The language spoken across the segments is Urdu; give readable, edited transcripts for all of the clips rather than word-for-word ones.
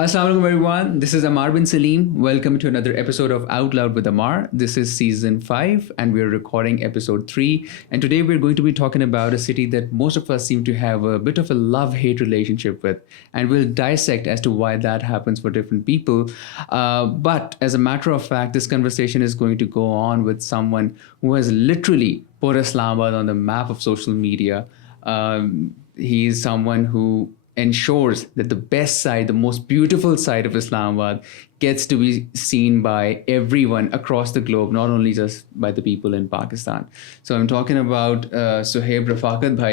Assalamualaikum everyone, this is Ammar bin Salim. Welcome to another episode of Out Loud with Ammar. This is season 5 and we're recording episode 3. And today we're going to be talking about a city that most of us seem to have a bit of a love-hate relationship with. And we'll dissect as to why that happens for different people. But as a matter of fact, this conversation is going to go on with someone who has literally put Islamabad on the map of social media. He is someone who ensures that the best side, the most beautiful side of Islamabad gets to be seen by everyone across the globe, not only just by the people in Pakistan. So I'm talking about Suhaib Rafaqat bhai,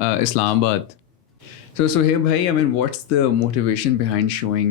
Islamabad. So Suhaib bhai, I mean, what's the motivation behind showing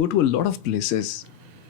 go to a lot of places.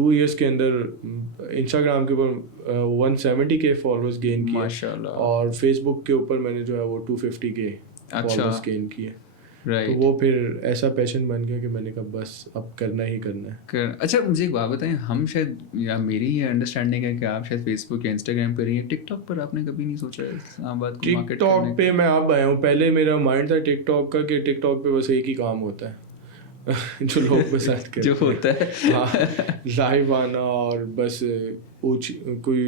2 years کے اندر انسٹاگرام کے اوپر 170K فالوورس گین کیے ماشاء اللہ, اور فیس بک کے اوپر میں نے جو ہے وہ 250K فالوورس گین کیے. تو وہ پھر ایسا پیشن بن گیا کہ میں نے کہا بس اب کرنا ہی کرنا ہے. اچھا مجھے ایک بات بتائیں, ہم شاید, یا میری یہ انڈرسٹینڈنگ ہے کہ آپ شاید فیس بک یا انسٹاگرام پہ رہی ہیں, ٹک ٹاک پر آپ نے کبھی نہیں سوچا اسلام آباد کو مارکیٹ ٹک ٹاک پہ میں اب آیا ہوں. پہلے میرا مائنڈ تھا ٹک ٹاک کا کہ ٹک ٹاک پہ بس ایک ہی کام ہوتا ہے جو لوگ پسند کرتے جو ہوتا ہے, ہاں, لائیو آنا اور بس کوئی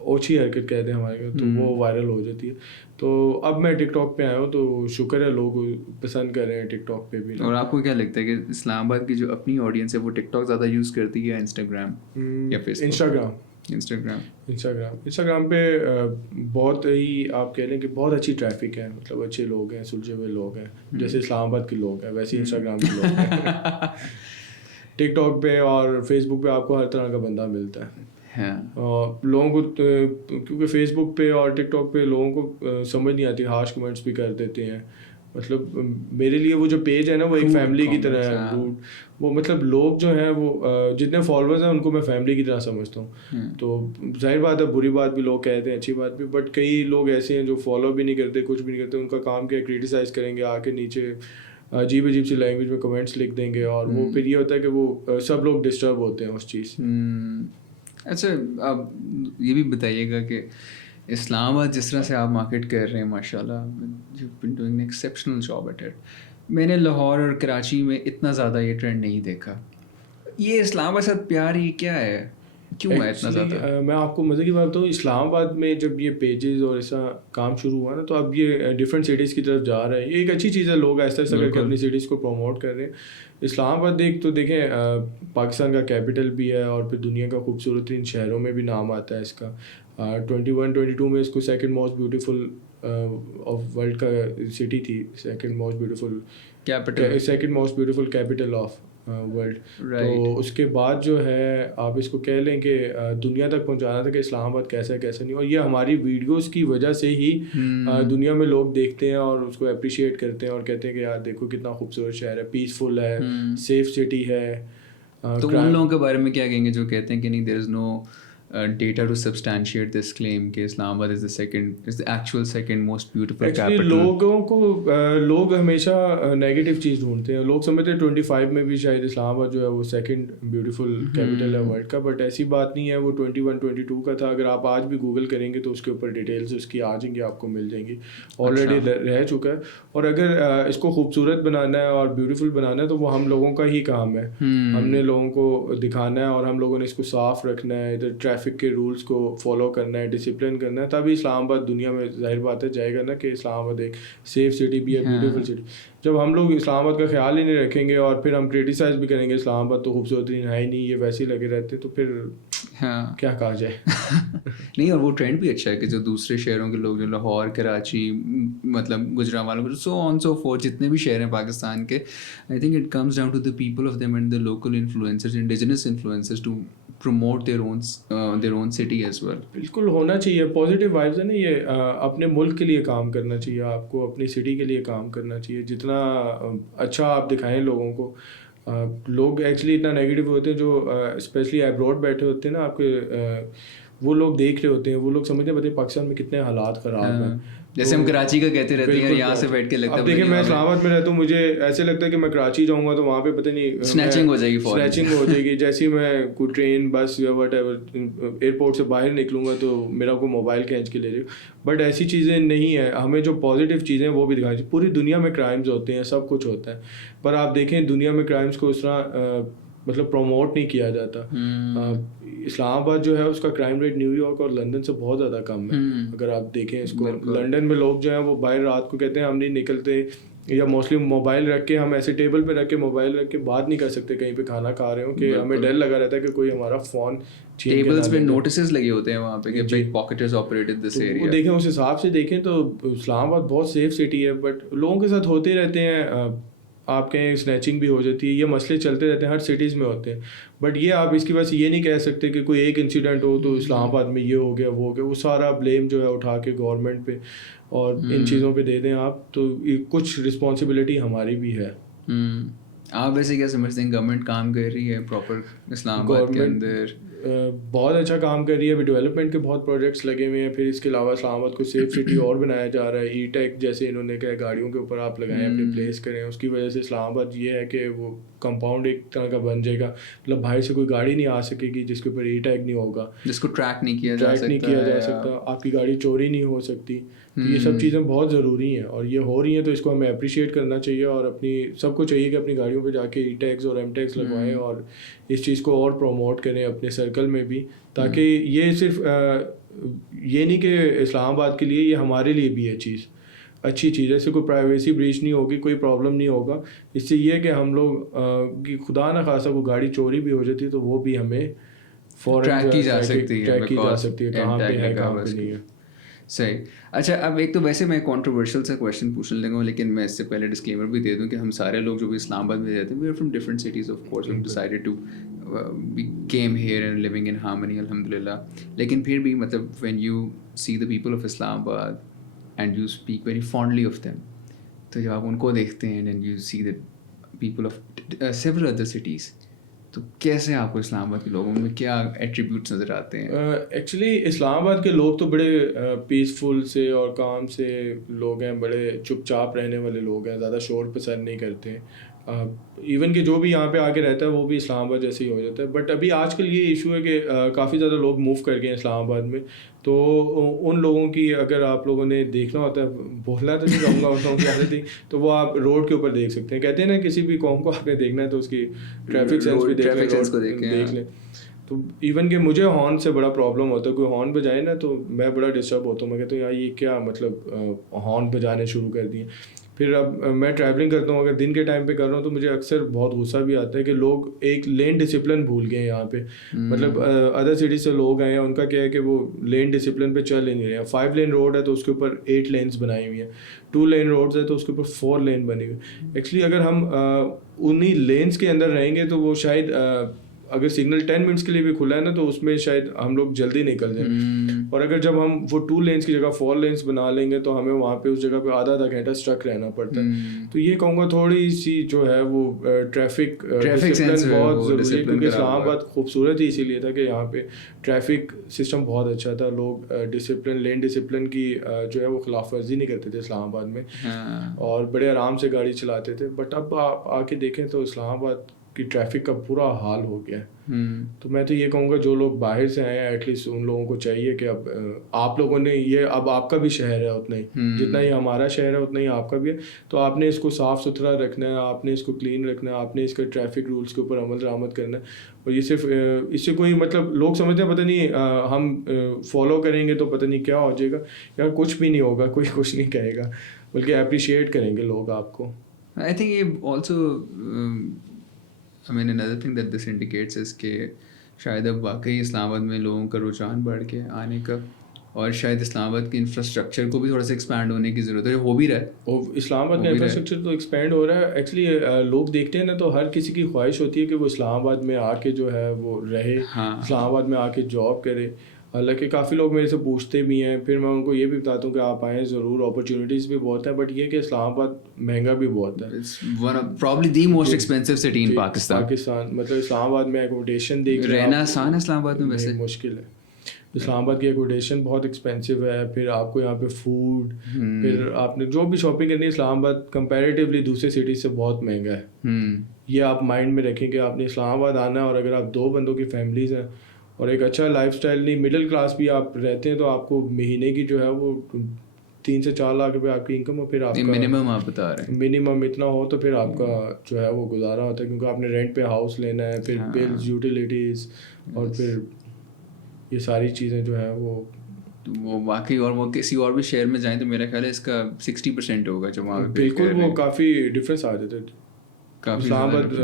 اوچھی حرکت کہتے ہیں ہمارے گھر, تو وہ وائرل ہو جاتی ہے. تو اب میں ٹک ٹاک پہ آیا ہوں, تو شکر ہے لوگ پسند کر رہے ہیں ٹک ٹاک پہ بھی. اور آپ کو کیا لگتا ہے کہ اسلام آباد کی جو اپنی آڈینس ہے وہ ٹک ٹاک زیادہ یوز کرتی ہے یا انسٹاگرام یا فیس بک؟ انسٹاگرام پہ بہت ہی آپ کہہ لیں کہ بہت اچھی ٹریفک ہے, مطلب اچھے لوگ ہیں, سلجھے ہوئے لوگ ہیں, جیسے اسلام آباد کے لوگ ہیں ویسے انسٹاگرام کے لوگ ہیں. ٹک ٹاک پہ اور فیس بک پہ آپ کو ہر طرح کا بندہ ملتا ہے. لوگوں کو کیونکہ فیس بک پہ اور ٹک ٹاک پہ لوگوں کو سمجھ نہیں آتی, ہارش کمنٹس بھی کر دیتے ہیں. مطلب میرے لیے وہ جو پیج ہے نا وہ ایک فیملی کی طرح ہے. وہ مطلب لوگ جو ہیں وہ جتنے فالوورز ہیں ان کو میں فیملی کی طرح سمجھتا ہوں. تو ظاہر بات ہے بری بات بھی لوگ کہتے ہیں, اچھی بات بھی, بٹ کئی لوگ ایسے ہیں جو فالو بھی نہیں کرتے, کچھ بھی نہیں کرتے. ان کا کام کیا ہے, کریٹیسائز کریں گے, آ کے نیچے عجیب عجیب سی لینگویج میں کمنٹس لکھ دیں گے, اور وہ پھر یہ ہوتا ہے کہ وہ سب لوگ ڈسٹرب ہوتے ہیں اس چیز سے. اچھا آپ یہ بھی بتائیے گا کہ اسلام آباد جس طرح سے آپ مارکیٹ کر رہے ہیں ماشاء اللہ, you been doing an exceptional job at it. میں نے لاہور اور کراچی میں اتنا زیادہ یہ ٹرینڈ نہیں دیکھا. یہ اسلام آباد سے پیار یہ کیا ہے, کیوں ہے اتنا زیادہ؟ میں آپ کو مزے کی بات بتاؤں, اسلام آباد میں جب یہ پیجز اور ایسا کام شروع ہوا نا تو اب یہ ڈفرینٹ سٹیز کی طرف جا رہا ہے. یہ ایک اچھی چیز ہے, لوگ ایسا ایسا کر کے اپنی سٹیز کو پروموٹ کر رہے ہیں. اسلام آباد تو دیکھیں پاکستان کا کیپٹل بھی ہے, اور پھر دنیا کا خوبصورت ترین شہروں میں بھی نام آتا ہے اس کا. 21-22 میں اس کو second most beautiful of world کا سٹی تھی, second most beautiful capital of world. تو اس کے بعد جو ہے آپ اس کو کہہ لیں کہ دنیا تک پہنچانا تھا کہ اسلام آباد کیسا ہے کیسا نہیں, اور یہ ہماری ویڈیوز کی وجہ سے ہی دنیا میں لوگ دیکھتے ہیں اور اس کو اپریشیٹ کرتے ہیں اور کہتے ہیں کہ یار دیکھو کتنا خوبصورت شہر ہے, پیسفل ہے, سیف سٹی ہے. تو ان لوگوں کے بارے میں کیا کہیں گے جو کہتے ہیں کہ نہیں, دیر از نو data to substantiate this claim کہ اسلام آباد is the actual second most beautiful capital. لوگوں کو لوگ ہمیشہ نیگیٹو چیز ڈھونڈتے ہیں. لوگ سمجھتے ہیں 25 میں بھی شاید اسلام آباد جو ہے وہ سیکنڈ بیوٹیفل کیپٹل ہے ورلڈ کا, بٹ ایسی بات نہیں ہے. وہ 21-22 کا تھا. اگر آپ آج بھی گوگل کریں گے تو اس کے اوپر ڈیٹیلز اس کی آ جائیں گی, آپ کو مل جائیں گی. آلریڈی رہ چکا ہے. اور اگر اس کو خوبصورت بنانا ہے اور بیوٹیفل بنانا ہے تو وہ ہم لوگوں کا ہی کام ہے. ہم نے لوگوں کو دکھانا ہے اور ہم لوگوں نے اس کو صاف رکھنا ہے, ادھر ٹریفک کے رولس کو فالو کرنا ہے, ڈسپلن کرنا ہے, تبھی اسلام آباد دنیا میں ظاہر بات ہے جائے گا نا کہ اسلام آباد ایک سیف سٹی بھی ہے, بیوٹیفل سٹی. جب ہم لوگ اسلام آباد کا خیال ہی نہیں رکھیں گے اور پھر ہم کرٹیسائز بھی کریں گے اسلام آباد تو خوبصورت نہیں ہے ہی نہیں, یہ ویسے ہی لگے رہتے, تو پھر کیا کہا جائے. نہیں, اور وہ ٹرینڈ بھی اچھا ہے کہ جو دوسرے شہروں کے لوگ جو لاہور, کراچی, مطلب گجرانوالوں, سو آن سو فورتھ, جتنے بھی شہر ہیں پاکستان کے, I think it comes down to the people of them and the local influencers, indigenous influencers to promote their own city as well. بالکل ہونا چاہیے. پازیٹیو وائبز ہے نا, یہ اپنے ملک کے لیے کام کرنا چاہیے, آپ کو اپنی سٹی کے لیے کام کرنا چاہیے. جتنا اچھا آپ دکھائیں لوگوں کو. لوگ ایکچولی اتنا نیگیٹو ہوتے ہیں جو اسپیشلی ایبراڈ بیٹھے ہوتے ہیں نا آپ کے, وہ لوگ دیکھ رہے ہوتے ہیں, وہ لوگ سمجھتے ہیں پتہ پاکستان میں کتنے حالات خراب ہیں. جیسے ہم کراچی کا کہتے رہتے ہیں یہاں سے بیٹھ کے لگتا ہے. اب دیکھیں میں اسلام آباد میں رہتا ہوں, مجھے ایسے لگتا ہے کہ میں کراچی جاؤں گا تو وہاں پہ پتہ نہیں اسنیچنگ ہو جائے گی, اسنیچنگ ہو جائے گی. جیسے ہی میں کوئی ٹرین, بس یا وٹ ایور ایئرپورٹ سے باہر نکلوں گا تو میرا کوئی موبائل کھینچ کے لے جائے. بٹ ایسی چیزیں نہیں ہیں. ہمیں جو پازیٹیو چیزیں ہیں وہ بھی دکھانی چاہیے. پوری دنیا میں کرائمز ہوتے ہیں, سب کچھ ہوتا ہے, پر آپ دیکھیں دنیا میں کرائمز کو اس طرح مطلب پروموٹ نہیں کیا جاتا. اسلام آباد جو ہے اس کا کرائم ریٹ نیو یارک اور لندن سے بہت زیادہ کم ہے. اگر آپ دیکھیں اس کو, لندن میں لوگ جو ہیں وہ باہر رات کو کہتے ہیں ہم نہیں نکلتے, یا موسٹلی موبائل رکھ کے, ہم ایسے ٹیبل پہ رکھ کے موبائل رکھ کے بات نہیں کر سکتے کہیں پہ کھانا کھا رہے ہوں, کہ ہمیں ڈر لگا رہتا ہے کہ کوئی ہمارا فون ٹیبلز پہ نوٹسز لگے ہوتے ہیں وہاں پہ کہ بگ پاکٹرز آپریٹڈ دس ایریا. وہ دیکھیں اس حساب سے دیکھیں تو اسلام آباد بہت سیف سٹی ہے, بٹ لوگوں کے ساتھ ہوتے رہتے ہیں. آپ کہیں اسنیچنگ بھی ہو جاتی ہے, یہ مسئلے چلتے رہتے ہیں, ہر سٹیز میں ہوتے ہیں. بٹ یہ آپ اس کی وجہ سے یہ نہیں کہہ سکتے کہ کوئی ایک انسیڈنٹ ہو تو اسلام آباد میں یہ ہو گیا وہ ہو گیا. وہ سارا بلیم جو ہے اٹھا کے گورنمنٹ پہ اور ان چیزوں پہ دے دیں آپ, تو کچھ رسپانسبلٹی ہماری بھی ہے. آپ ویسے کیا سمجھتے ہیں گورنمنٹ کام کر رہی ہے پراپر اسلام آباد کے اندر؟ بہت اچھا کام کر رہی ہے. ابھی ڈیولپمنٹ کے بہت پروجیکٹس لگے ہوئے ہیں. پھر اس کے علاوہ اسلام آباد کو سیف سٹی اور بنایا جا رہا ہے. ای ٹیک جیسے انہوں نے کہا گاڑیوں کے اوپر آپ لگائیں, اپنی پلیس کریں. اس کی وجہ سے اسلام آباد یہ ہے کہ وہ کمپاؤنڈ ایک طرح کا بن جائے گا. مطلب باہر سے کوئی گاڑی نہیں آ سکے گی جس کے اوپر ای ٹیگ نہیں ہوگا, جس کو ٹریک نہیں کیا جا سکتا, آپ کی گاڑی چوری نہیں ہو سکتی. یہ سب چیزیں بہت ضروری ہیں اور یہ ہو رہی ہیں, تو اس کو ہمیں اپریشیٹ کرنا چاہیے. اور اپنی سب کو چاہیے کہ اپنی گاڑیوں پہ جا کے ای ٹیگس اور ایم ٹیگس لگوائیں اور اس چیز کو اور پروموٹ کریں اپنے سرکل میں بھی, تاکہ یہ صرف یہ نہیں کہ اسلام آباد کے لیے, یہ ہمارے لیے بھی ہے چیز اچھی چیز ہے. اس سے کوئی پرائیویسی بریچ نہیں ہوگی, کوئی پرابلم نہیں ہوگا. اس سے یہ کہ ہم لوگ کی خدا نہ خاصا کوئی گاڑی چوری بھی ہو جاتی ہے تو وہ بھی ہمیں فوراً ٹریک کی جا سکتی ہے کہاں پہ ہے کہاں پہ نہیں ہے. صحیح. اچھا, اب ایک تو ویسے میں کانٹروورشل سا کویشچن پوچھنے لگا ہوں, لیکن میں اس سے پہلے ڈسکلیمر بھی دے دوں کہ ہم سارے لوگ جو بھی اسلام آباد میں رہتے ہیں, we are from different cities of course, we decided to we came here and living in harmony الحمد للہ. لیکن پھر بھی مطلب when you see the people of Islamabad and you speak very fondly of them, تو جب آپ ان کو دیکھتے ہیں and you see the people of several other cities, تو کیسے آپ کو اسلام آباد کے لوگوں میں کیا ایٹریبیوٹس نظر آتے ہیں؟ ایکچولی اسلام آباد کے لوگ تو بڑے پیسفل سے اور کام سے لوگ ہیں, بڑے چپ چاپ رہنے والے لوگ ہیں, زیادہ شور پسند نہیں کرتے. ایون کہ جو بھی یہاں پہ آ کے رہتا ہے وہ بھی اسلام آباد جیسے ہی ہو جاتا ہے. بٹ ابھی آج کل یہ ایشو ہے کہ کافی زیادہ لوگ موو کر گئے ہیں اسلام آباد میں, تو ان لوگوں کی اگر آپ لوگوں نے دیکھنا ہوتا ہے, بولنا تو نہیں چاہوں گا ان لوگوں کی عادت تھی, تو وہ آپ روڈ کے اوپر دیکھ سکتے ہیں. کہتے ہیں نا کسی بھی قوم کو آپ نے دیکھنا ہے تو اس کی ٹریفک سینس بھی دیکھ لیں. تو ایون کہ مجھے ہارن سے بڑا پرابلم ہوتا ہے, کوئی ہارن بجائے نا تو میں بڑا ڈسٹرب ہوتا ہوں. میں کہتا ہوں یار یہ کیا مطلب ہارن بجانے شروع کر دیے. پھر اب میں ٹریولنگ کرتا ہوں, اگر دن کے ٹائم پہ کر رہا ہوں تو مجھے اکثر بہت غصہ بھی آتا ہے کہ لوگ ایک لین ڈسپلن بھول گئے ہیں یہاں پہ. مطلب ادر سٹیز سے لوگ آئے ہیں, ان کا کیا ہے کہ وہ لین ڈسپلن پہ چل ہی نہیں رہے ہیں. 5 لین روڈ ہے تو اس کے اوپر 8 لینس بنائی ہوئی ہیں, 2 لین روڈز ہے تو اس کے اوپر 4 لین بنی ہوئی. ایکچولی اگر ہم انہی لینس کے اندر رہیں گے تو وہ شاید اگر سگنل 10 منٹس کے لیے بھی کھلا ہے نا تو اس میں شاید ہم لوگ جلدی نکل جائیں. اور اگر جب ہم وہ 2 لینس کی جگہ 4 لینس بنا لیں گے تو ہمیں وہاں پہ اس جگہ پہ آدھا گھنٹہ اسٹرک رہنا پڑتا ہے. تو یہ کہوں گا تھوڑی سی جو ہے وہ ٹریفک ڈسپلن بہت ضروری ہے, کیونکہ اسلام آباد خوبصورت ہی اسی لیے تھا کہ یہاں پہ ٹریفک سسٹم بہت اچھا تھا. لوگ ڈسپلن لین ڈسپلن کی جو ہے وہ خلاف ورزی نہیں کرتے تھے اسلام آباد میں, اور بڑے آرام سے گاڑی چلاتے تھے. بٹ اب آپ آ کے دیکھیں تو اسلام آباد کی ٹریفک کا برا حال ہو گیا ہے. تو میں تو یہ کہوں گا جو لوگ باہر سے آئے ہیں ایٹ لیسٹ ان لوگوں کو چاہیے کہ اب آپ لوگوں نے یہ, اب آپ کا بھی شہر ہے اتنا ہی, جتنا ہی ہمارا شہر ہے اتنا ہی آپ کا بھی ہے, تو آپ نے اس کو صاف ستھرا رکھنا ہے, آپ نے اس کو کلین رکھنا ہے, آپ نے اس کے ٹریفک رولس کے اوپر عمل درآمد کرنا ہے. اور یہ صرف اس سے کوئی مطلب لوگ سمجھتے ہیں پتہ نہیں ہم فالو کریں گے تو پتہ نہیں کیا ہو جائے گا. یار کچھ بھی نہیں ہوگا, کوئی کچھ نہیں کہے گا, بلکہ اپریشیٹ کریں گے لوگ آپ کو. آئی تھنک یہ also I mean another thing that this indicates is کہ شاید اب واقعی اسلام آباد میں لوگوں کا رجحان بڑھ کے آنے کا, اور شاید اسلام آباد کے انفراسٹرکچر کو بھی تھوڑا سا ایکسپینڈ ہونے کی ضرورت ہے, ہو بھی رہا ہے. اسلام آباد کا انفراسٹرکچر تو ایکسپینڈ ہو رہا ہے. ایکچولی لوگ دیکھتے ہیں نا تو ہر کسی کی خواہش ہوتی ہے کہ وہ اسلام آباد میں آ کے جو ہے وہ رہے, اسلام آباد میں آ کے جاب کرے. حالانکہ کافی لوگ میرے سے پوچھتے بھی ہیں, پھر میں ان کو یہ بھی بتاتا ہوں کہ آپ آئیں ضرور, اپرچونیٹیز بھی بہت ہیں, بٹ یہ کہ اسلام آباد مہنگا بھی بہت ہے. probably the most expensive city in Pakistan. مطلب اسلام آباد میں ایکوموڈیشن دیکھ رہنا آسان ہے اسلام آباد میں ویسے مشکل ہے. اسلام آباد کی ایکوموڈیشن بہت ایکسپینسو ہے, پھر آپ کو یہاں پہ فوڈ, پھر آپ نے جو بھی شاپنگ کرنی ہے, اسلام آباد کمپیریٹیولی دوسرے سٹیز سے بہت مہنگا ہے. یہ آپ مائنڈ میں رکھیں کہ آپ نے اسلام آباد آنا ہے, اور اگر آپ 2 بندوں کی فیملیز ہیں اور ایک اچھا لائف اسٹائل نہیں مڈل کلاس بھی آپ رہتے ہیں, تو آپ کو مہینے کی جو ہے وہ 3 سے 4 لاکھ روپے آپ کی انکم ہو, پھر آپ منیمم آپ بتا رہے ہیں منیمم اتنا ہو تو پھر آپ کا جو ہے وہ گزارا ہوتا ہے, کیونکہ آپ نے رینٹ پہ ہاؤس لینا ہے, پھر بلز, یوٹیلیٹیز, اور پھر یہ ساری چیزیں جو ہے وہ واقعی. اور وہ کسی اور بھی شہر میں جائیں تو میرا خیال ہے اس کا 60% ہوگا جو وہاں پہ. بالکل وہ کافی ڈفرینس آ جاتا ہے. اسلام آباد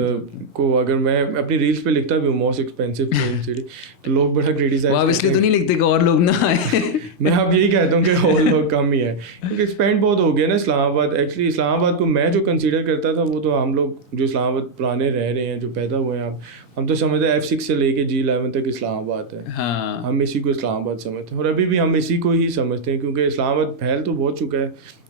کو اگر میں اپنی ریلس پہ لکھتا بھی ہوں موسٹ ایکسپینسو سٹی, تو لوگ بڑا کریٹیسائز. آپ اس لیے تو نہیں لکھتے کہ اور لوگ نہ آئے. میں اب یہی کہتا ہوں کہ اور لوگ کم ہی ہیں, کیونکہ اسپینڈ بہت ہو گیا نا اسلام آباد. ایکچولی اسلام آباد کو میں جو کنسیڈر کرتا تھا وہ تو ہم لوگ جو اسلام آباد پرانے رہ رہے ہیں, جو پیدا ہوئے ہیں, ہم تو سمجھتے ہیں F6 سے لے کے G11 تک اسلام آباد ہے. ہم اسی کو اسلام آباد سمجھتے ہیں, اور ابھی بھی ہم اسی کو ہی سمجھتے ہیں, کیونکہ اسلام آباد پھیل تو بہت چکا ہے.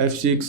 F6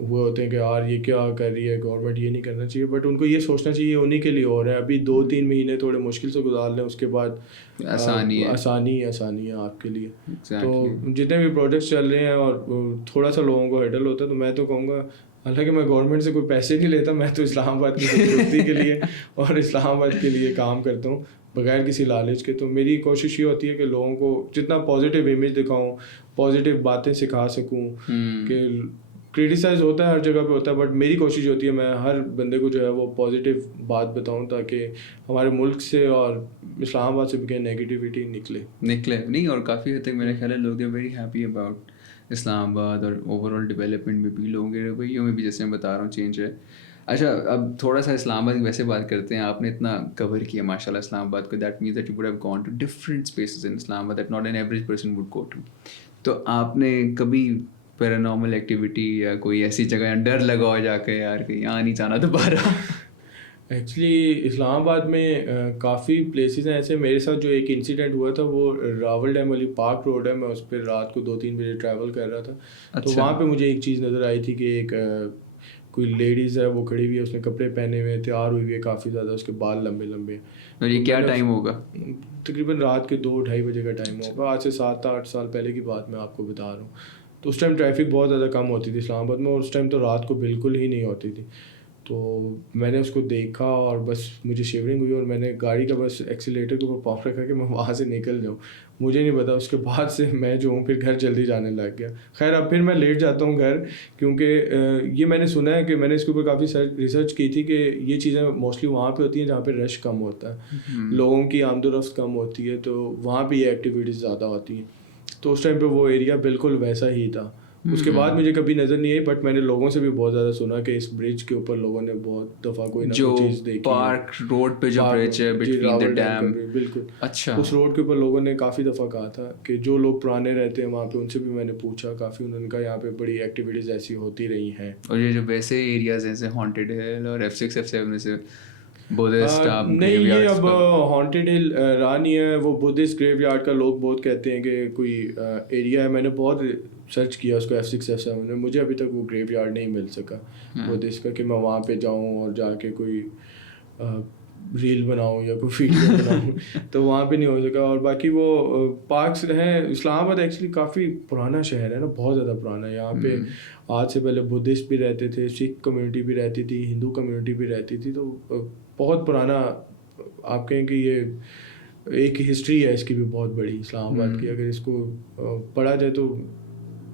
ہوئے ہوتے ہیں کہ یار یہ کیا کر رہی ہے گورنمنٹ, یہ نہیں کرنا چاہیے, بٹ ان کو یہ سوچنا چاہیے انہیں کے لیے ہو رہا ہے. ابھی 2-3 مہینے تھوڑے مشکل سے گزار لیں, اس کے بعد آسانی ہے آپ کے لیے. تو جتنے بھی پروجیکٹس چل رہے ہیں اور تھوڑا سا لوگوں کو ہیڈل ہوتا ہے, تو میں تو کہوں گا حالانکہ میں گورنمنٹ سے کوئی پیسے نہیں لیتا, میں تو اسلام آباد کی خوبصورتی کے لیے اور اسلام آباد کے لیے کام کرتا ہوں بغیر کسی لالچ کے. تو میری کوشش یہ ہوتی ہے کہ لوگوں کو جتنا پازیٹیو امیج دکھاؤں, پازیٹیو باتیں سکھا سکوں. کہ کرٹیسائز ہوتا ہے ہر جگہ پہ ہوتا ہے, بٹ میری کوشش ہوتی ہے میں ہر بندے کو جو ہے وہ پازیٹیو بات بتاؤں تاکہ ہمارے ملک سے اور اسلام آباد سے بھی کہیں نیگیٹیوٹی نکلے نہیں. اور کافی حد تک میرا خیال ہے لوگ are very happy about Islam آباد, اور اوور آل ڈیولپمنٹ میں بھی لوگوں کے رویوں میں بھی, جیسے میں بتا رہا ہوں, چینج ہے. اچھا, اب تھوڑا سا اسلام آباد کی ویسے بات کرتے ہیں. آپ نے اتنا کور کیا ماشاء اللہ اسلام آباد کو, that means that you would have gone to different spaces in Islamabad that not an average person would go to. تو آپ نے کبھی پیرانارمل ایکٹیویٹی یا کوئی ایسی جگہ ڈر لگا ہو جا کے یار کہ یہاں نہیں جانا دوبارہ؟ ایکچولی اسلام آباد میں کافی پلیسز ہیں ایسے. میرے ساتھ جو ایک انسیڈنٹ ہوا تھا وہ راول ڈیم والی پارک روڈ ہے, میں اس پہ رات کو 2-3 بجے ٹریول کر رہا تھا. تو وہاں پہ مجھے ایک چیز نظر آئی تھی کہ ایک کوئی لیڈیز ہے وہ کھڑی ہوئی ہے, اس نے کپڑے پہنے ہوئے, تیار ہوئی ہے کافی زیادہ, اس کے بال لمبے لمبے. اور یہ کیا ٹائم ہوگا؟ تقریباً رات کے 2-2:30 بجے کا ٹائم ہوگا, آج سے 7-8 سال پہلے کی بات میں آپ کو بتا رہا ہوں. تو اس ٹائم ٹریفک بہت زیادہ کم ہوتی تھی اسلام آباد میں, اور اس ٹائم تو رات کو بالکل ہی نہیں ہوتی تھی. تو میں نے اس کو دیکھا اور بس مجھے شیورنگ ہوئی, اور میں نے گاڑی کا بس ایکسیلیٹر کے اوپر پاؤں رکھا کہ میں وہاں سے نکل جاؤں. مجھے نہیں پتا اس کے بعد سے میں جو ہوں پھر گھر جلدی جانے لگ گیا. خیر اب پھر میں لیٹ جاتا ہوں گھر, کیونکہ یہ میں نے سنا ہے کہ میں نے اس کے اوپر کافی ریسرچ کی تھی کہ یہ چیزیں موسٹلی وہاں پہ ہوتی ہیں جہاں پہ رش کم ہوتا ہے, لوگوں کی آمد و رفت کم ہوتی ہے, تو وہاں پہ یہ ایکٹیویٹیز زیادہ ہوتی ہیں. تو اس ٹائم پہ وہ ایریا بالکل ویسا ہی تھا. اس کے بعد مجھے کبھی نظر نہیں آئی, بٹ میں نے لوگوں سے بھی بہت زیادہ سنا کہ اس برج کے اوپر لوگوں نے بہت دفعہ کوئی نہ کوئی چیز دیکھی. پارک روڈ پہ جو برج ہے بٹوین دی ڈیم, بالکل, اچھا, اس روڈ کے اوپر لوگوں نے کافی دفعہ کہا تھا کہ جو لوگ پرانے رہتے ہیں وہاں پہ, ان سے بھی میں نے پوچھا کافی, انہوں نے کہا یہاں پہ بڑی ایکٹیویٹیز ایسی ہوتی رہی ہیں. اور یہ جو ویسے ایریاز ہیں جیسے ہانٹیڈ ہل اور F6 F7 میں سے نہیں, یہ اب ہانٹیڈ ہل رہا نہیں ہے, وہ بدھسٹ گریو یارڈ کا لوگ بہت کہتے ہیں کہ کوئی ایریا ہے. میں نے بہت سرچ کیا اس کو F6 F7 میں, مجھے ابھی تک وہ گریو یارڈ نہیں مل سکا بدھسٹ کا کہ میں وہاں پہ جاؤں اور جا کے کوئی ریل بناؤں یا کوئی ویڈیو بناؤں, تو وہاں پہ نہیں ہو سکا. اور باقی وہ پارکس ہیں. اسلام آباد ایکچولی کافی پرانا شہر ہے نا, بہت زیادہ پرانا ہے. یہاں پہ آج سے پہلے بدھسٹ بھی رہتے تھے, سکھ کمیونٹی بھی رہتی تھی, ہندو کمیونٹی بھی رہتی تھی. تو بہت پرانا آپ کہیں کہ یہ ایک ہسٹری ہے اس کی بھی بہت بڑی اسلام آباد کی. اگر اس کو پڑھا جائے تو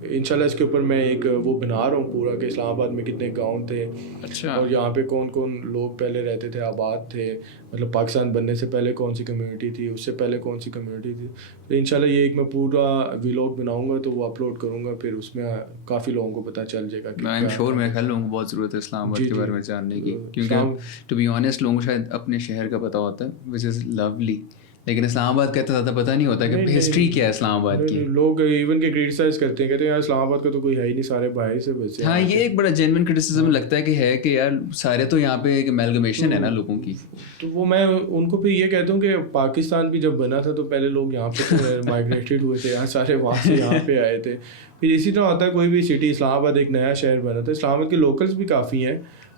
انشاءاللہ اس کے اوپر میں ایک وہ بنا رہا ہوں پورا کہ اسلام آباد میں کتنے گاؤں تھے, اچھا, اور یہاں پہ کون کون لوگ پہلے رہتے تھے, آباد تھے, مطلب پاکستان بننے سے پہلے کون سی کمیونٹی تھی, اس سے پہلے کون سی کمیونٹی تھی. تو انشاءاللہ یہ ایک میں پورا ولاگ بناؤں گا تو وہ اپلوڈ کروں گا, پھر اس میں کافی لوگوں کو پتہ چل جائے گا. آئی ایم شیور میرے خیال لوگوں کو بہت ضرورت ہے اسلام آباد کے بارے میں جاننے کی, کیونکہ ٹو بی آنیسٹ لوگوں کو شاید اپنے شہر کا پتہ ہوتا ہے وچ از لولی, لیکن اسلام آباد کا اتنا زیادہ پتہ نہیں ہوتا کہ ہسٹری کیا ہے اسلام آباد کی. لوگ ایون کہ کرٹیسائز کرتے ہیں, کہتے ہیں یار اسلام آباد کا تو کوئی ہے ہی نہیں, سارے باہر سے بسے. ہاں, یہ ایک بڑا جینوئن کرٹیسزم لگتا ہے کہ ہے کہ یار سارے تو یہاں پہ ایک ایملگمیشن ہے نا لوگوں کی. تو وہ میں ان کو پھر یہ کہتا ہوں کہ پاکستان بھی جب بنا تھا تو پہلے لوگ یہاں پہ مائگریٹڈ ہوئے تھے, یہاں سارے وہاں سے یہاں پہ آئے تھے. پھر اسی طرح ہوتا ہے کوئی بھی سٹی, اسلام آباد ایک نیا شہر بنا تھا. اسلام آباد کے لوکلس بھی کافی ہیں,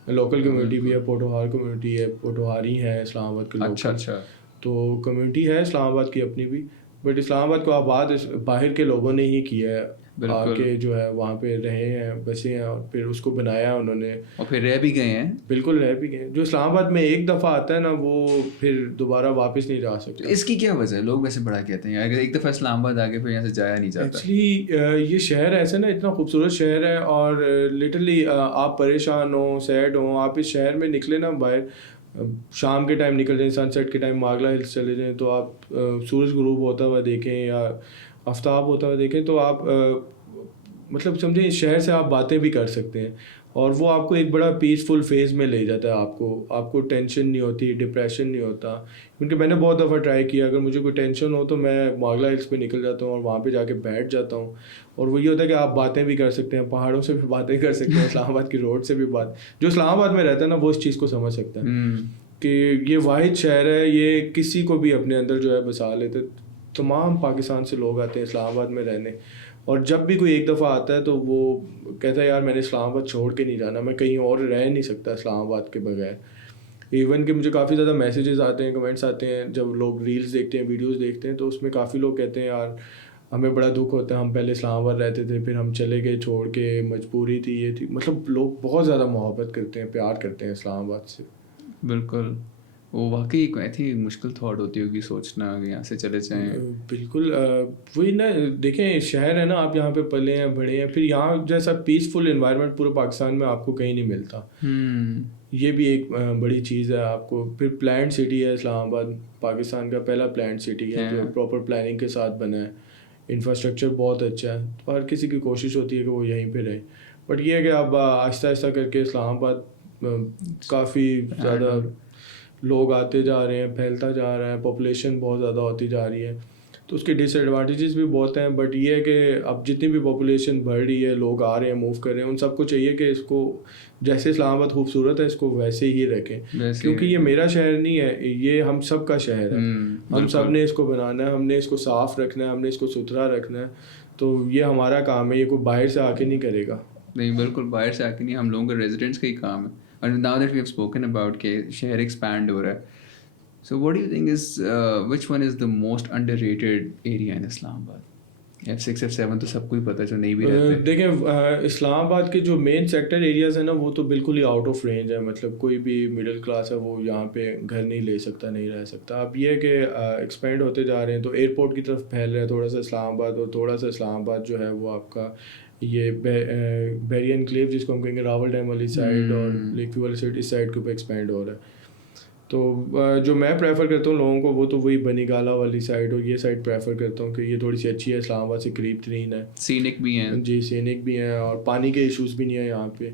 لوکل کمیونٹی بھی ہے, پوٹوہار کمیونٹی ہے, پوٹوہاری ہیں اسلام آباد کے لوگ. اچھا, تو کمیونٹی ہے اسلام آباد کی اپنی بھی, بٹ اسلام آباد کو آباد باہر کے لوگوں نے ہی کیا ہے, آ کے جو ہے وہاں پہ رہے ہیں, بسے ہیں, اور پھر اس کو بنایا انہوں نے, اور پھر رہ بھی گئے ہیں. بالکل رہ بھی گئے. جو اسلام آباد میں ایک دفعہ آتا ہے نا وہ پھر دوبارہ واپس نہیں جا سکتا. اس کی کیا وجہ ہے؟ لوگ ویسے بڑا کہتے ہیں اگر ایک دفعہ اسلام آباد آ کے پھر یہاں سے جایا نہیں جاتا. ایکچولی یہ شہر ایسا نا اتنا خوبصورت شہر ہے, اور لٹرلی آپ پریشان ہوں, سیڈ ہوں, آپ اس شہر میں نکلے نا باہر, شام کے ٹائم نکل جائیں, سن سیٹ کے ٹائم ماگلا ہلس چلے جائیں, تو آپ سورج غروب ہوتا ہوا دیکھیں یا آفتاب ہوتا ہوا دیکھیں, تو آپ مطلب سمجھیں اس شہر سے آپ باتیں بھی کر سکتے ہیں, اور وہ آپ کو ایک بڑا پیسفل فیز میں لے جاتا ہے. آپ کو ٹینشن نہیں ہوتی, ڈپریشن نہیں ہوتا. کیونکہ میں نے بہت دفعہ ٹرائی کیا, اگر مجھے کوئی ٹینشن ہو تو میں ماگلا ہلس پہ نکل جاتا ہوں اور وہاں پہ جا کے بیٹھ جاتا ہوں, اور وہ یہ ہوتا ہے کہ آپ باتیں بھی کر سکتے ہیں, پہاڑوں سے بھی باتیں کر سکتے ہیں, اسلام آباد کی روڈ سے بھی بات. جو اسلام آباد میں رہتا ہے نا وہ اس چیز کو سمجھ سکتا ہے کہ یہ واحد شہر ہے, یہ کسی کو بھی اپنے اندر جو ہے بسا لیتے. تمام پاکستان سے لوگ آتے ہیں اسلام آباد میں رہنے, اور جب بھی کوئی ایک دفعہ آتا ہے تو وہ کہتا ہے یار میں نے اسلام آباد چھوڑ کے نہیں جانا, میں کہیں اور رہ نہیں سکتا اسلام آباد کے بغیر. ایون کہ مجھے کافی زیادہ میسیجز آتے ہیں, کمنٹس آتے ہیں جب لوگ ریلز دیکھتے ہیں, ویڈیوز دیکھتے ہیں, تو اس میں کافی لوگ کہتے ہیں یار ہمیں بڑا دکھ ہوتا ہے, ہم پہلے اسلام آباد رہتے تھے, پھر ہم چلے گئے چھوڑ کے, مجبوری تھی, یہ تھی. مطلب لوگ بہت زیادہ محبت کرتے ہیں, پیار کرتے ہیں اسلام آباد سے. بالکل, وہ واقعی ایک تھی مشکل تھاٹ ہوتی ہوگی سوچنا کہ یہاں سے چلے جائیں. بالکل وہی نا, دیکھیں شہر ہے نا, آپ یہاں پہ پلے ہیں بڑے ہیں, پھر یہاں جیسا پیسفل انوائرمنٹ پورے پاکستان میں آپ کو کہیں نہیں ملتا. یہ بھی ایک بڑی چیز ہے آپ کو. پھر پلانڈ سٹی ہے اسلام آباد, پاکستان کا پہلا پلانڈ سٹی ہے جو پراپر پلاننگ کے ساتھ بنا ہے. انفراسٹرکچر بہت اچھا ہے, ہر کسی کی کوشش ہوتی ہے کہ وہ یہیں پہ رہے. بٹ یہ ہے کہ اب آہستہ آہستہ کر کے اسلام آباد کافی زیادہ لوگ آتے جا رہے ہیں, پھیلتا جا رہا ہے, پاپولیشن بہت زیادہ ہوتی جا رہی ہے, تو اس کے ڈس ایڈوانٹیجز بھی بہت ہیں. بٹ یہ ہے کہ اب جتنی بھی پاپولیشن بڑھ رہی ہے, لوگ آ رہے ہیں, موو کر رہے ہیں, ان سب کو چاہیے کہ اس کو جیسے اسلام آباد خوبصورت ہے اس کو ویسے ہی رکھیں, کیونکہ یہ میرا شہر نہیں ہے, یہ ہم سب کا شہر ہے. ہم سب نے اس کو بنانا ہے, ہم نے اس کو صاف رکھنا ہے, ہم نے اس کو ستھرا رکھنا ہے. تو یہ ہمارا کام ہے, یہ کوئی باہر سے آ کے نہیں کرے گا. نہیں بالکل, باہر سے آ کے نہیں, ہم لوگوں کا ریزیڈنٹس کا ہی کام ہے. And now that we have spoken about کہ شہر ایکسپینڈ ہو رہا ہے, so what do you think is which one is the most underrated area in Islam Abad? F6 F7 تو سب کو ہی پتہ ہے جو نہیں بھی رہتے. دیکھیں اسلام آباد کے جو مین سیکٹر ایریاز ہیں نا, وہ تو بالکل ہی آؤٹ آف رینج ہے. مطلب کوئی بھی مڈل کلاس ہے وہ یہاں پہ گھر نہیں لے سکتا, نہیں رہ سکتا. اب یہ ہے کہ ایکسپینڈ ہوتے جا رہے ہیں تو ایئرپورٹ کی طرف پھیل رہا ہے تھوڑا سا اسلام آباد, اور تھوڑا سا اسلام آباد جو ہے وہ آپ کا یہ بیری انکلیو جس کو ہم کہیں گے راول ڈیم والی سائڈ اور لیک ویو والی سائڈ, اس سائڈ کے اوپر ایکسپینڈ ہو رہا ہے. تو جو میں پریفر کرتا ہوں لوگوں کو وہ تو وہی بنی گالا والی سائڈ اور یہ سائڈ پریفر کرتا ہوں کہ یہ تھوڑی سی اچھی ہے, اسلام آباد سے قریب ترین ہے, سینک بھی ہیں. جی سینک بھی ہیں, اور پانی کے ایشوز بھی نہیں ہیں یہاں پہ.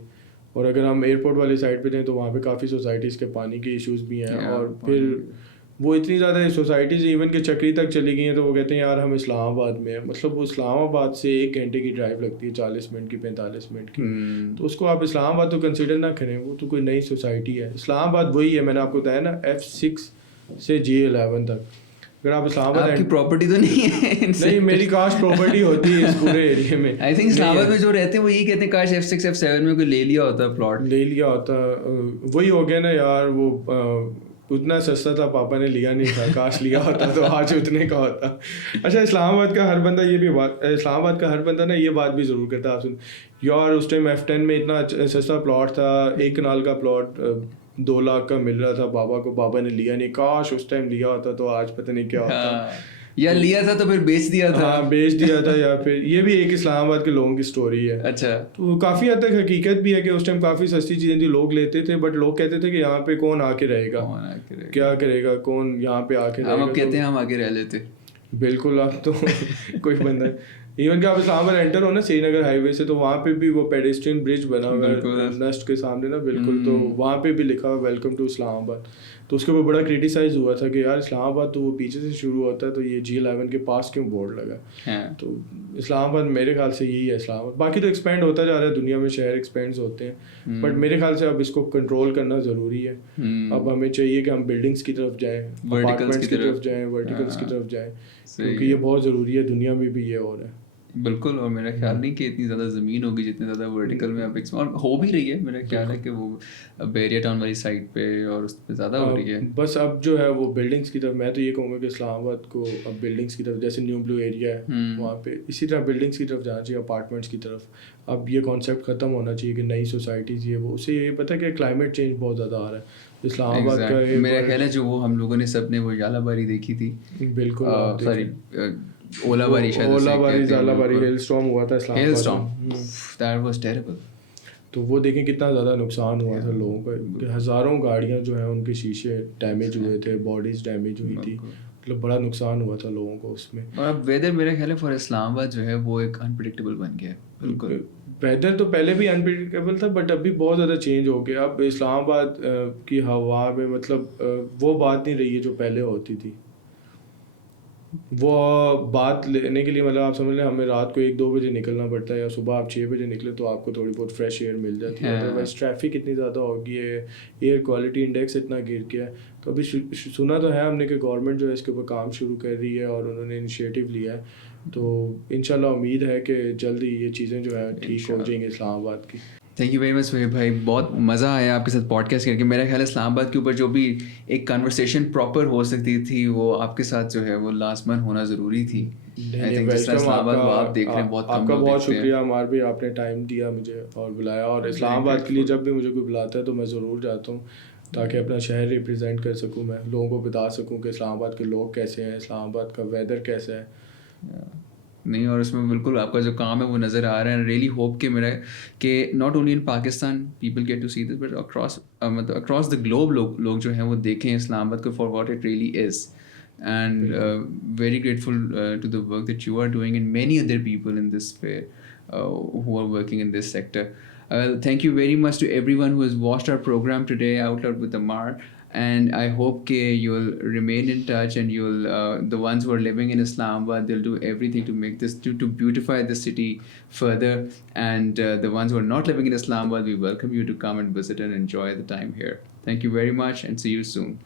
اور اگر ہم ایئرپورٹ والی سائڈ پہ جائیں تو وہاں پہ کافی سوسائٹیز کے پانی کے ایشوز بھی ہیں. اور پھر وہ اتنی زیادہ سوسائٹیز ایون کہ چکری تک چلی گئی ہیں تو وہ کہتے ہیں یار ہم اسلام آباد میں ہیں. مطلب وہ اسلام آباد سے 1 گھنٹے کی ڈرائیو لگتی ہے, 40 منٹ کی, 45 منٹ کی. تو اس کو آپ اسلام آباد تو کنسیڈر نہ کریں, وہ تو کوئی نئی سوسائٹی ہے. اسلام آباد وہی ہے, میں نے آپ کو بتایا نا, F6 سے G11 تک. اگر آپ اسلام آباد کی پراپرٹی تو نہیں ہے, نہیں میری کاش پراپرٹی ہوتی ہے اس پورے ایریے میں. آئی تھنک اسلام آباد میں جو رہتے ہیں وہ یہی کہتے ہیں کاش F6 F7 میں کوئی لے لیا ہوتا پلاٹ, لے لیا ہوتا. وہی ہو گیا نا یار, وہ اتنا سستا تھا, پاپا نے لیا نہیں تھا, کاش لیا ہوتا تو آج اتنے کا ہوتا. اچھا اسلام آباد کا ہر بندہ یہ بھی بات, اسلام آباد کا ہر بندہ نا یہ بات بھی ضرور کرتا ہے, آپ سن یار اس ٹائم F10 میں اتنا سستا پلاٹ تھا, 1 کنال کا پلاٹ 2 لاکھ کا مل رہا تھا بابا کو, بابا نے لیا نہیں, کاش اس ٹائم لیا ہوتا تو آج پتہ نہیں کیا ہوتا. یا لیا تھا تو پھر بیچ دیا تھا. ہاں بیچ دیا تھا, یا پھر یہ بھی ایک اسلام آباد کے لوگوں کی سٹوری ہے. اچھا, تو کافی حد تک حقیقت بھی ہے کہ اس ٹائم کافی سستی چیزیں تھی, لوگ لیتے تھے, بٹ لوگ کہتے تھے کہ یہاں پہ کون آ کے رہے گا, کیا کرے گا, کون یہاں پہ آ کے رہے گا. ہم کہتے ہیں ہم آگے رہ لیتے. بالکل, اب تو کوئی بندہ ایون کہ آپ اسلام آباد انٹر ہو نا سری نگر ہائی وے سے, تو وہاں پہ بھی وہ پیڈسٹرین برج بنا ہوا ہے نسٹ کے سامنے نا, بالکل, تو وہاں پہ بھی لکھا ہوا ویلکم ٹو اسلام آباد. تو اس کے اوپر بڑا کریٹیسائز ہوا تھا کہ یار اسلام آباد تو وہ پیچھے سے شروع ہوتا ہے, تو یہ G11 کے پاس کیوں بورڈ لگا. تو اسلام آباد میرے خیال سے یہی ہے اسلام آباد. باقی تو ایکسپینڈ ہوتا جا رہا ہے, دنیا میں شہر ایکسپینڈ ہوتے ہیں, بٹ میرے خیال سے اب اس کو کنٹرول کرنا ضروری ہے. اب ہمیں چاہیے کہ ہم بلڈنگس کی طرف جائیں, اپارٹمنٹس کی طرف جائیں, ورٹیکلس کی طرف جائیں, کیونکہ یہ بہت ضروری ہے, دنیا میں بھی یہ ہو رہا ہے. بالکل, اور میرا خیال نہیں کہ اتنی زیادہ زمین ہوگی جتنی زیادہ ورٹیکل میں اب اور ہو بھی رہی ہے. میرا خیال ہے کہ وہ بیریا ٹاؤن والی سائڈ پہ اور اس پہ زیادہ ہو رہی ہے. بس اب جو ہے وہ بلڈنگس کی طرف, میں تو یہ کہوں گا کہ اسلام آباد کو اب بلڈنگس کی طرف, جیسے نیو بلو ایریا ہے وہاں پہ, اسی طرح بلڈنگس کی طرف جانا چاہیے, اپارٹمنٹس کی طرف. اب یہ کانسیپٹ ختم ہونا چاہیے کہ نئی سوسائٹیز یہ وہ, اسے یہ پتہ ہے کہ کلائمیٹ چینج بہت زیادہ آ رہا ہے. اسلام آباد کا میرا خیال ہے جو وہ ہم لوگوں نے سب نے وہ یالا باری دیکھی تھی, بالکل, سوری اولا باری, زالہ باری ہیل اسٹارم ہوا تھا اسلام آباد, دیٹ واز ٹیریبل. تو وہ دیکھیں کتنا زیادہ نقصان ہوا تھا لوگوں کا, ہزاروں گاڑیاں جو ہیں ان کے شیشے ڈیمیج ہوئے تھے, باڈیز ڈیمیج ہوئی تھی, مطلب بڑا نقصان ہوا تھا لوگوں کو اس میں. اور اب ویدر میرا خیال ہے فار اسلام آباد جو ہے وہ ایک انپریڈکٹیبل بن گیا ہے. بالکل, ویدر تو پہلے بھی انپریڈکٹیبل تھا, بٹ ابھی بہت زیادہ چینج ہو گیا. اب اسلام آباد کی ہوا میں مطلب وہ بات نہیں رہی ہے جو پہلے ہوتی تھی. وہ بات لینے کے لیے مطلب آپ سمجھ لیں ہمیں رات کو 1-2 بجے نکلنا پڑتا ہے, یا صبح آپ 6 بجے نکلے تو آپ کو تھوڑی بہت فریش ایئر مل جاتی ہے. ادروائز ٹریفک اتنی زیادہ ہو گئی ہے, ایئر کوالٹی انڈیکس اتنا گر گیا ہے. تو ابھی سنا تو ہے ہم نے کہ گورنمنٹ جو ہے اس کے اوپر کام شروع کر رہی ہے اور انہوں نے انیشیٹو لیا ہے, تو انشاءاللہ امید ہے کہ جلد ہی یہ چیزیں جو ہے ٹھیک ہو جائیں گی اسلام آباد کی. Thank you very much Suhaib بھائی, بہت مزہ آیا آپ کے ساتھ پوڈ کاسٹ کر کے. میرا خیال ہے اسلام آباد کے اوپر جو بھی ایک کنورسیشن پراپر ہو سکتی تھی وہ آپ کے ساتھ جو ہے وہ لاسٹ منتھ ہونا ضروری تھی. آپ کا بہت شکریہ عمار بھائی, آپ نے ٹائم دیا مجھے اور بلایا, اور اسلام آباد کے لیے جب بھی مجھے کوئی بلاتا ہے تو میں ضرور جاتا ہوں تاکہ اپنا شہر ریپرزینٹ کر سکوں, میں لوگوں کو بتا سکوں کہ اسلام آباد کے لوگ کیسے ہیں, اسلام آباد کا ویدر کیسا ہے. نہیں, اور اس میں بالکل آپ کا جو کام ہے وہ نظر آ رہا ہے. ریئلی ہوپ کہ میرا کہ not only in Pakistan people get to see this but across the globe لوگ جو ہیں وہ دیکھیں اسلام آباد کو for what it really is. And very grateful to the work that you are doing and many other people in this sphere who are working in this sector. Thank you very much to everyone who has watched our program today, Out Loud with Amar. And I hope you'll remain in touch, and you'll the ones who are living in Islamabad, they'll do everything to make this to beautify the city further. And the ones who are not living in Islamabad, we welcome you to come and visit and enjoy the time here. Thank you very much, and see you soon.